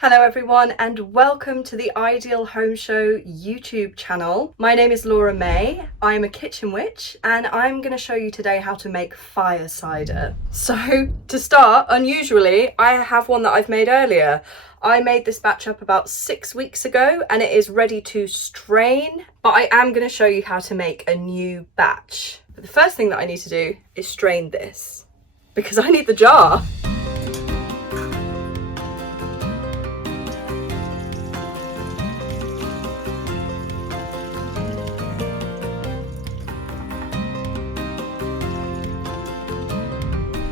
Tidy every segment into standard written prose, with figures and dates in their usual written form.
Hello everyone and welcome to the Ideal Home Show YouTube channel. My name is Laura May, I'm a kitchen witch and I'm going to show you today how to make fire cider. So to start, unusually, I have one that I've made earlier. I made this batch up about 6 weeks ago and it is ready to strain, but I am going to show you how to make a new batch. But the first thing that I need to do is strain this because I need the jar.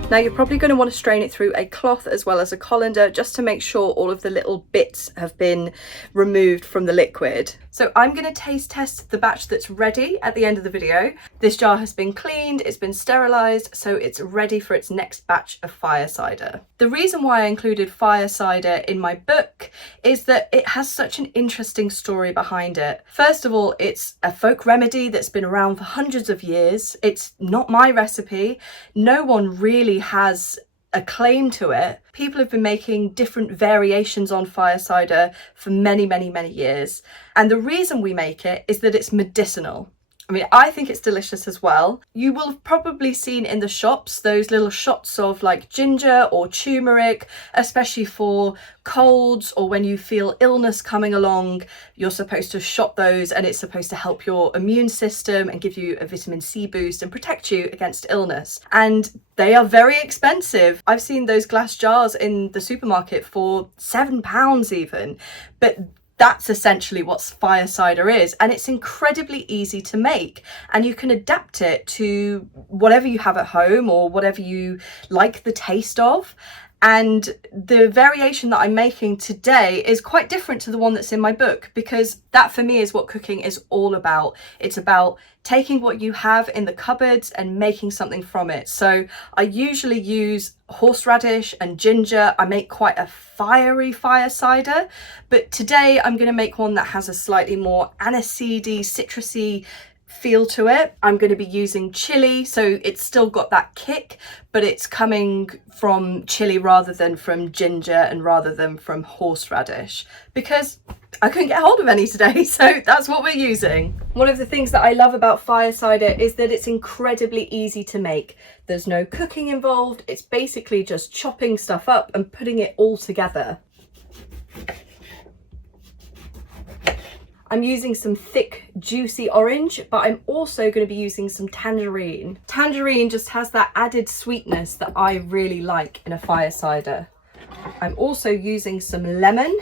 Now you're probably going to want to strain it through a cloth as well as a colander just to make sure all of the little bits have been removed from the liquid. So I'm going to taste test the batch that's ready at the end of the video. This jar has been cleaned, it's been sterilised, so it's ready for its next batch of fire cider. The reason why I included fire cider in my book is that it has such an interesting story behind it. First of all, it's a folk remedy that's been around for hundreds of years. It's not my recipe. No one really has a claim to it. People have been making different variations on fire cider for many years. And the reason we make it is that it's medicinal. I mean, I think it's delicious as well. You will have probably seen in the shops those little shots of like ginger or turmeric, especially for colds or when you feel illness coming along. You're supposed to shot those and it's supposed to help your immune system and give you a vitamin C boost and protect you against illness. And they are very expensive. I've seen those glass jars in the supermarket for £7 even, but that's essentially what fire cider is, and it's incredibly easy to make, and you can adapt it to whatever you have at home or whatever you like the taste of. And the variation that I'm making today is quite different to the one that's in my book, because that for me is what cooking is all about. It's about taking what you have in the cupboards and making something from it. So I usually use horseradish and ginger. I make quite a fiery fire cider, but today I'm going to make one that has a slightly more aniseedy, citrusy feel to it. I'm going to be using chili, so it's still got that kick, but it's coming from chili rather than from ginger and rather than from horseradish, because I couldn't get hold of any today, so that's what we're using. One of the things that I love about fire cider is that it's incredibly easy to make. There's no cooking involved. It's basically just chopping stuff up and putting it all together. I'm using some thick, juicy orange, but I'm also going to be using some tangerine. Tangerine just has that added sweetness that I really like in a fire cider. I'm also using some lemon,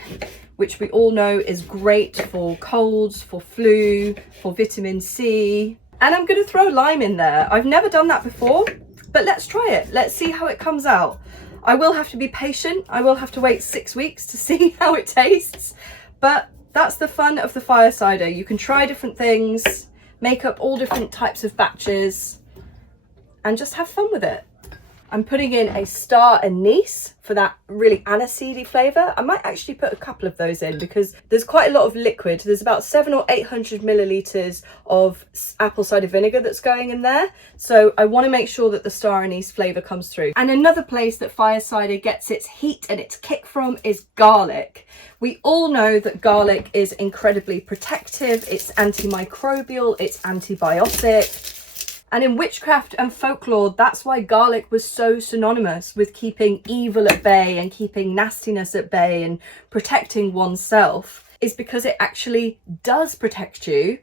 which we all know is great for colds, for flu, for vitamin C. And I'm going to throw lime in there. I've never done that before, but let's try it. Let's see how it comes out. I will have to be patient. I will have to wait 6 weeks to see how it tastes, but that's the fun of the fire cider. You can try different things, make up all different types of batches, and just have fun with it. I'm putting in a star anise for that really aniseedy flavour. I might actually put a couple of those in because there's quite a lot of liquid. There's about 700 or 800 millilitres of apple cider vinegar that's going in there. So I want to make sure that the star anise flavour comes through. And another place that fire cider gets its heat and its kick from is garlic. We all know that garlic is incredibly protective. It's antimicrobial, it's antibiotic. And in witchcraft and folklore, that's why garlic was so synonymous with keeping evil at bay and keeping nastiness at bay and protecting oneself, is because it actually does protect you,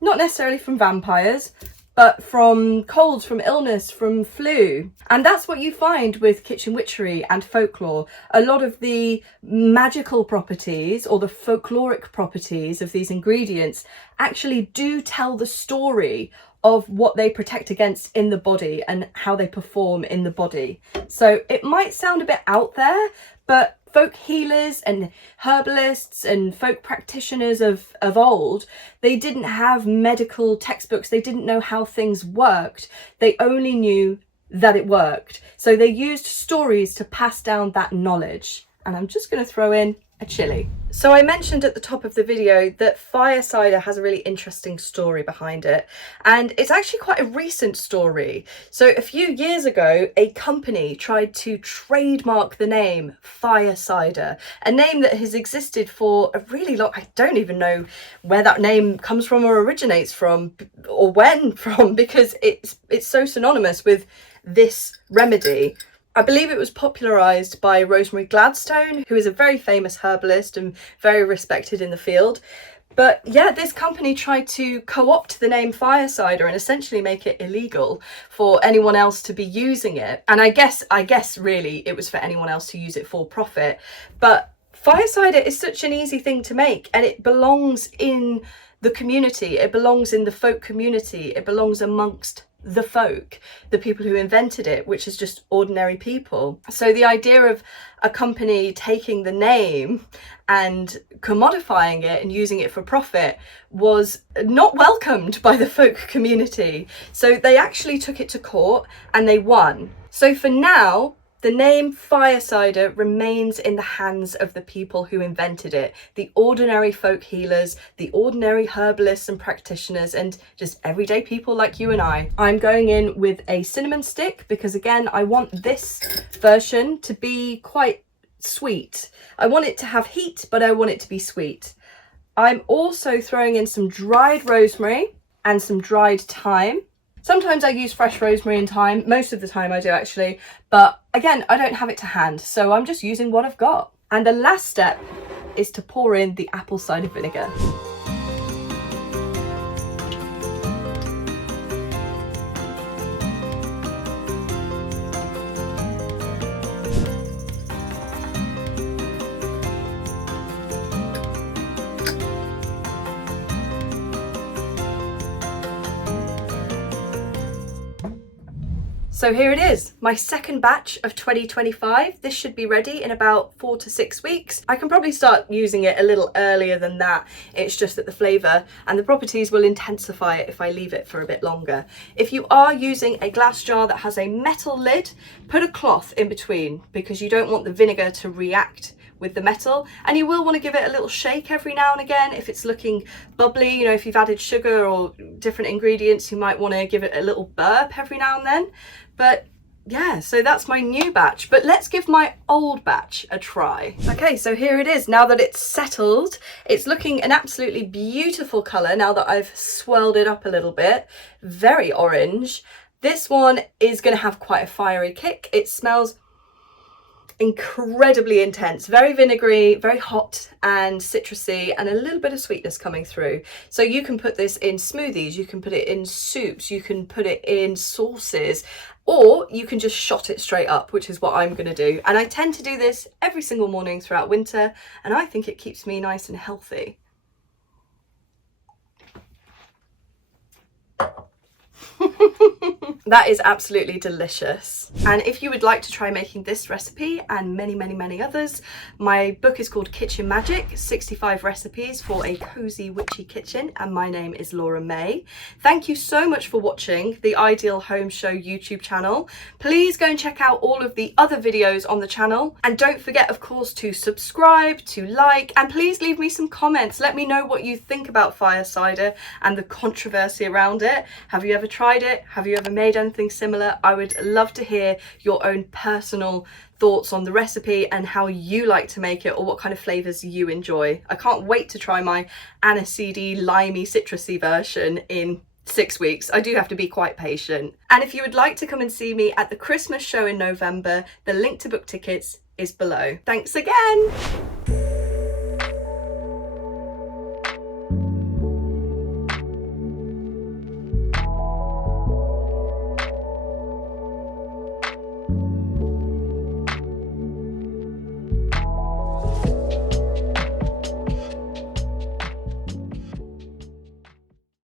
not necessarily from vampires, but from colds, from illness, from flu. And that's what you find with kitchen witchery and folklore. A lot of the magical properties or the folkloric properties of these ingredients actually do tell the story of what they protect against in the body and how they perform in the body. So it might sound a bit out there, but folk healers and herbalists and folk practitioners of old, they didn't have medical textbooks. They didn't know how things worked. They only knew that it worked. So they used stories to pass down that knowledge. And I'm just going to throw in a chili. So I mentioned at the top of the video that Fire Cider has a really interesting story behind it, and it's actually quite a recent story. So a few years ago, a company tried to trademark the name Fire Cider, a name that has existed for a really long, I don't even know where that name comes from or originates from or when from, because it's so synonymous with this remedy. I believe it was popularised by Rosemary Gladstone, who is a very famous herbalist and very respected in the field. But yeah, this company tried to co-opt the name Fire Cider and essentially make it illegal for anyone else to be using it. And I guess really it was for anyone else to use it for profit. But Fire Cider is such an easy thing to make, and it belongs in the community. It belongs in the folk community. It belongs amongst the folk, the people who invented it, which is just ordinary people. So the idea of a company taking the name and commodifying it and using it for profit was not welcomed by the folk community. So they actually took it to court and they won. So for now, the name Fire Cider remains in the hands of the people who invented it, the ordinary folk healers, the ordinary herbalists and practitioners, and just everyday people like you and I. I'm going in with a cinnamon stick because, again, I want this version to be quite sweet. I want it to have heat, but I want it to be sweet. I'm also throwing in some dried rosemary and some dried thyme. Sometimes I use fresh rosemary and thyme, most of the time I do actually, but again, I don't have it to hand, so I'm just using what I've got. And the last step is to pour in the apple cider vinegar. So here it is, my second batch of 2025. This should be ready in about 4 to 6 weeks. I can probably start using it a little earlier than that. It's just that the flavour and the properties will intensify it if I leave it for a bit longer. If you are using a glass jar that has a metal lid, put a cloth in between because you don't want the vinegar to react with the metal, and you will want to give it a little shake every now and again if it's looking bubbly. You know, if you've added sugar or different ingredients, you might want to give it a little burp every now and then. But yeah, so that's my new batch, but let's give my old batch a try. Okay, so here it is. Now that it's settled, it's looking an absolutely beautiful colour now that I've swirled it up a little bit. Very orange. This one is going to have quite a fiery kick. It smells incredibly intense, very vinegary, very hot and citrusy, and a little bit of sweetness coming through. So you can put this in smoothies, you can put it in soups, you can put it in sauces, or you can just shot it straight up, which is what I'm going to do. And I tend to do this every single morning throughout winter, and I think it keeps me nice and healthy. That is absolutely delicious. And if you would like to try making this recipe and many others, my book is called Kitchen Magic, 65 recipes for a cozy witchy kitchen, and my name is Laura May. Thank you so much for watching the Ideal Home Show YouTube channel. Please go and check out all of the other videos on the channel, and don't forget, of course, to subscribe, to like, and please leave me some comments. Let me know what you think about Fire Cider and the controversy around it. Have you ever tried it? Have you ever made anything similar? I would love to hear your own personal thoughts on the recipe and how you like to make it, or what kind of flavours you enjoy. I can't wait to try my aniseedy, limey, citrusy version in 6 weeks. I do have to be quite patient. And if you would like to come and see me at the Christmas show in November, the link to book tickets is below. Thanks again.